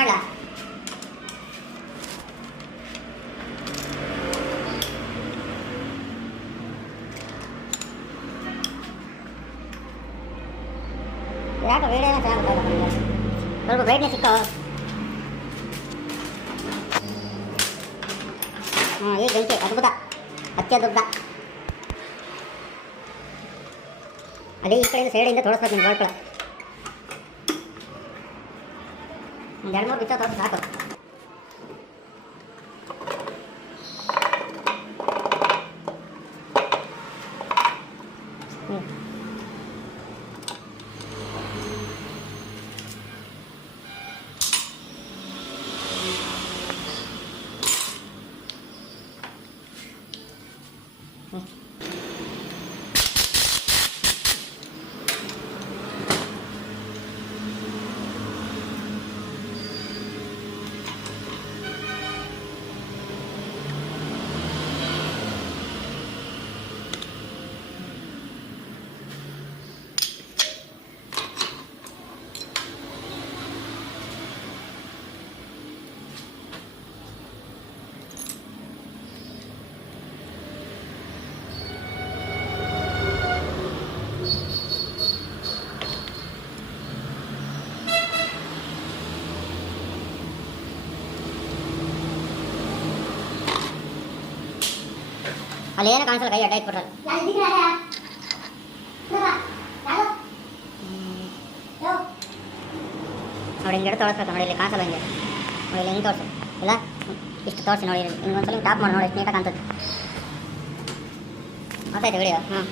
ಮಾಡಲಾ? ಯಾಕೆ ವಿಡಿಯೋನ ಚೆನ್ನಾಗಿ ಗೊತ್ತಾಗಲ್ಲ, ಸ್ವಲ್ಪ ಬ್ರೈಟ್ನೆಸ್ ಸಿಕ್ಕೋ. ಹಾಂ, ಈಗ ಬೆಂಕಿ ಅದ್ಭುತ, ಅತ್ಯದ್ಭುತ. ಅದೇ ಈ ಕಡೆಯಿಂದ ಸೈಡಿಂದ ತೋರಿಸ್ಬೇಕು ನಿಮ್ಗೆ ಗೋಳ್ಕೊಳ. ಒಂದು 2-3 ಬಿಚ್ಚ ತೋರಿಸಿ ಸಾಕು. ಅಲ್ಲಿ ಏನೋ ಕಾಣಿಸಲ್ಲ, ಕೈ ಅಡ್ಡ ಇಟ್ಬಿಟ್ರಲ್ಲ. ನೋಡಿ ಹಿಂಗೆ ತೋರಿಸ್ಬೇಕು ನೋಡಿ, ಇಲ್ಲಿ ಕಾಣಿಸಲ್ಲ ಹಿಂಗೆ ನೋಡಿ, ಇಲ್ಲಿ ಹಿಂಗೆ ತೋರಿಸಿ ಇಲ್ಲ, ಇಷ್ಟು ತೋರಿಸಿ ನೋಡಿ, ಇನ್ನೊಂದ್ಸಲ ಟಾಪ್ ಮಾಡಿ ನೋಡಿ, ಎಷ್ಟು ನೀಟಾಗಿ ಕಾಣ್ತದೆ. ಗೊತ್ತಾಯ್ತು ವಿಡಿಯೋ? ಹಾಂ,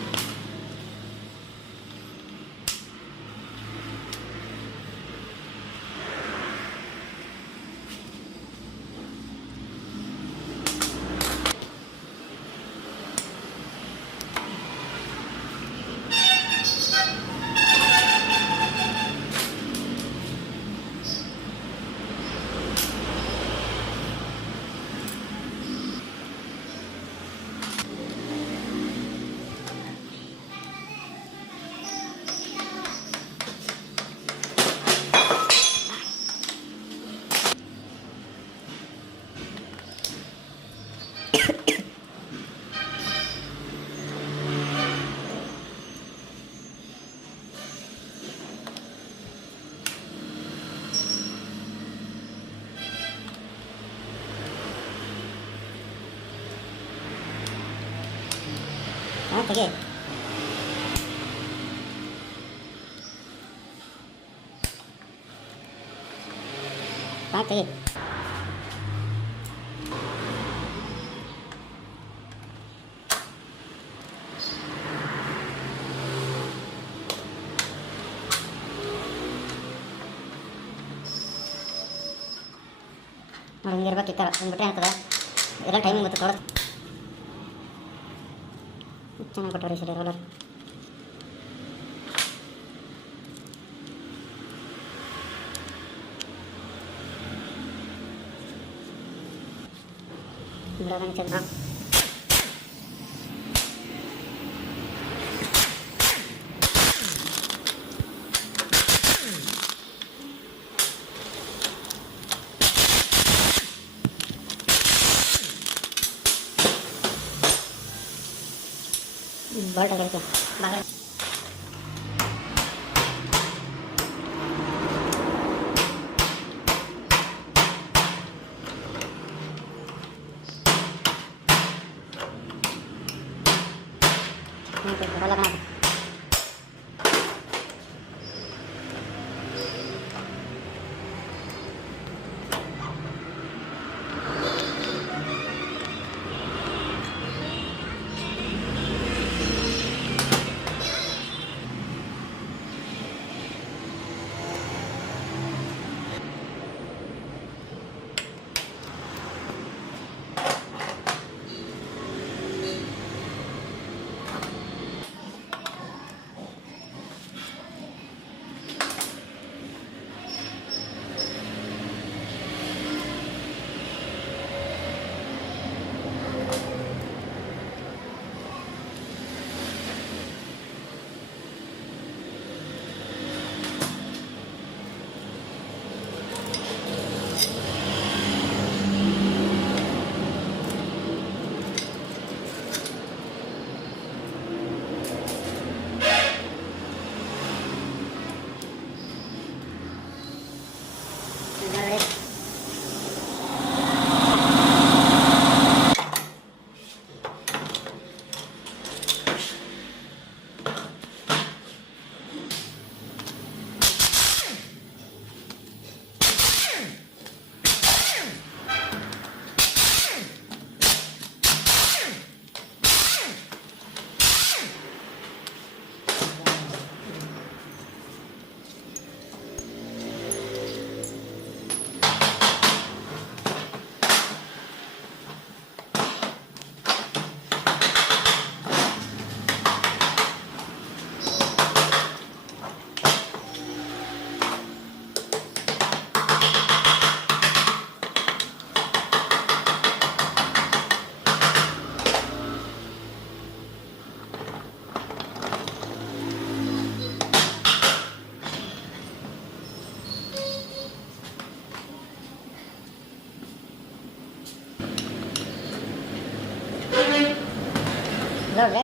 ತೆಗೆ. ತೆಗೆ. ನೋಡಿ ಹಿಂಗಿರ್ಬೇಕು, ಈ ಥರ ಹಿಂಗ್ಬಿಟ್ರೆ ಆಗ್ತದೆ. ಎಲ್ಲ ಟೈಮಿಂಗ್ ಗೊತ್ತು ತೋರಿಸ್. ಚೆನ್ನಾಗಿ ಕೊಟ್ಟವ್ರಿ ಸರಿ ರೋಲರ್. ಹಾಂ, ಬೋಲ್ಟ್ ಆಗಿರುತ್ತೆ ಬಾಗ. ನೋಡ್ರಿ